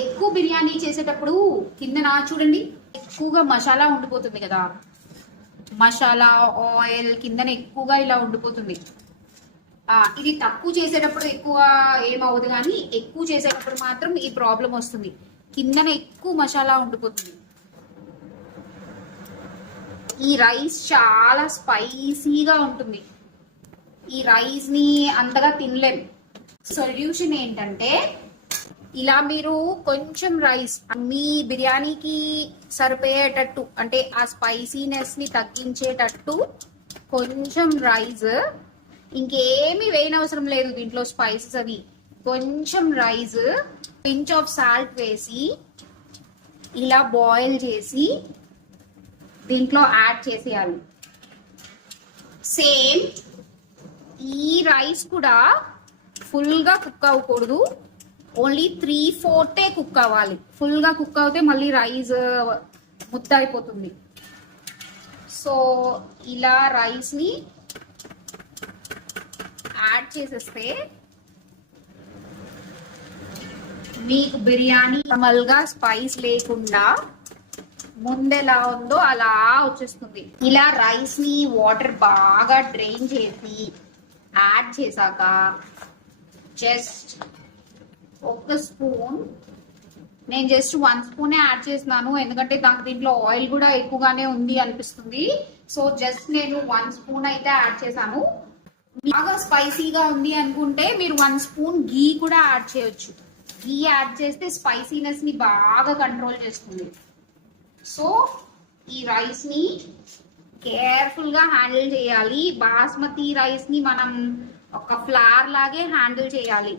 ఎక్కువ బిర్యానీ చేసేటప్పుడు కిందన చూడండి ఎక్కువగా మసాలా ఉండిపోతుంది కదా, మసాలా ఆయిల్ కిందన ఎక్కువగా ఇలా ఉండిపోతుంది. ఇది తక్కువ చేసేటప్పుడు ఎక్కువ ఏమవుదు, కానీ ఎక్కువ చేసేటప్పుడు మాత్రం ఈ ప్రాబ్లం వస్తుంది. కిందన ఎక్కువ మసాలా ఉండిపోతుంది. ఈ రైస్ చాలా స్పైసీగా ఉంటుంది. ఈ రైస్ ని అంతగా తినలేం. సొల్యూషన్ ఏంటంటే, ఇలా మీరు కొంచెం రైస్ మీ బిర్యానీకి సరిపోయేటట్టు, అంటే ఆ స్పైసీనెస్ ని తగ్గించేటట్టు కొంచెం రైస్, ఇంకేమీ వేయనవసరం లేదు దీంట్లో స్పైసెస్ అవి. కొంచెం రైస్, పించ్ ఆఫ్ సాల్ట్ వేసి ఇలా బాయిల్ చేసి దీంట్లో యాడ్ చేసేయాలి. సేమ్ ఈ రైస్ కూడా ఫుల్ గా కుక్ అవ్వకూడదు, ఓన్లీ 3/4 కుక్ అవ్వాలి. ఫుల్ గా కుక్ అవుతే మళ్ళీ రైస్ ముద్ద అయిపోతుంది. సో ఇలా రైస్ ని యాడ్ చేసేస్తే మీకు బిర్యానీ నార్మల్ గా స్పైస్ లేకుండా ముందెలా ఉందో అలా వచ్చేస్తుంది. ఇలా రైస్ ని వాటర్ బాగా డ్రైన్ చేసి యాడ్ చేశాక జస్ట్ ఒక స్పూన్, నేను జస్ట్ 1 స్పూనే యాడ్ చేస్తున్నాను, ఎందుకంటే నాకు దీంట్లో ఆయిల్ కూడా ఎక్కువగానే ఉంది అనిపిస్తుంది. సో జస్ట్ నేను 1 స్పూన్ అయితే యాడ్ చేశాను. బాగా స్పైసీగా ఉంది అనుకుంటే మీరు 1 స్పూన్ గీ కూడా యాడ్ చేయొచ్చు. గీ యాడ్ చేస్తే స్పైసీనెస్ ని బాగా కంట్రోల్ చేస్తుంది. సో ఈ రైస్ ని కేర్ఫుల్ గా హ్యాండిల్ చేయాలి. బాస్మతి రైస్ ని మనం ఒక ఫ్లవర్ లాగే హ్యాండిల్ చేయాలి.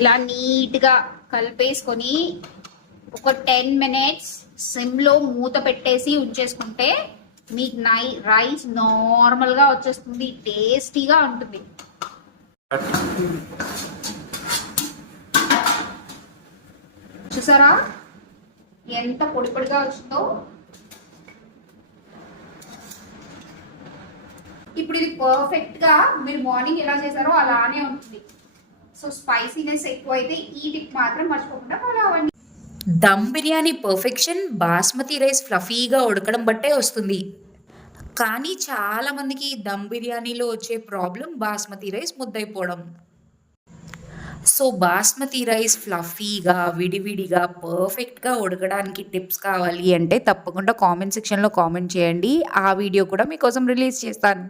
ఇలా నీట్ గా కలిపేసుకొని ఒక 10 మినిట్స్ సిమ్ లో మూత పెట్టేసి ఉంచేసుకుంటే మీకు రైస్ నార్మల్ గా వచ్చేస్తుంది, టేస్టీగా ఉంటుంది. చూసారా ఎంత పొడి పొడిగా వచ్చిందో. ఇప్పుడు ఇది పర్ఫెక్ట్ గా మీరు మార్నింగ్ ఎలా చేశారో అలానే ఉంటుంది. సో స్పైసీనెస్ ఎక్కువైతే ఈ టిప్ మాత్రం మర్చిపోకుండా ఫాలో అవ్వండి. దమ్ బిర్యానీ పర్ఫెక్షన్ బాస్మతి రైస్ ఫ్లఫీగా ఉడకడం బట్టే వస్తుంది. కానీ చాలామందికి దమ్ బిర్యానీలో వచ్చే ప్రాబ్లం బాస్మతి రైస్ ముద్దైపోవడం. సో బాస్మతి రైస్ ఫ్లఫీగా విడివిడిగా పర్ఫెక్ట్గా ఉడకడానికి టిప్స్ కావాలి అంటే తప్పకుండా కామెంట్ సెక్షన్లో కామెంట్ చేయండి. ఆ వీడియో కూడా మీకోసం రిలీజ్ చేస్తాను.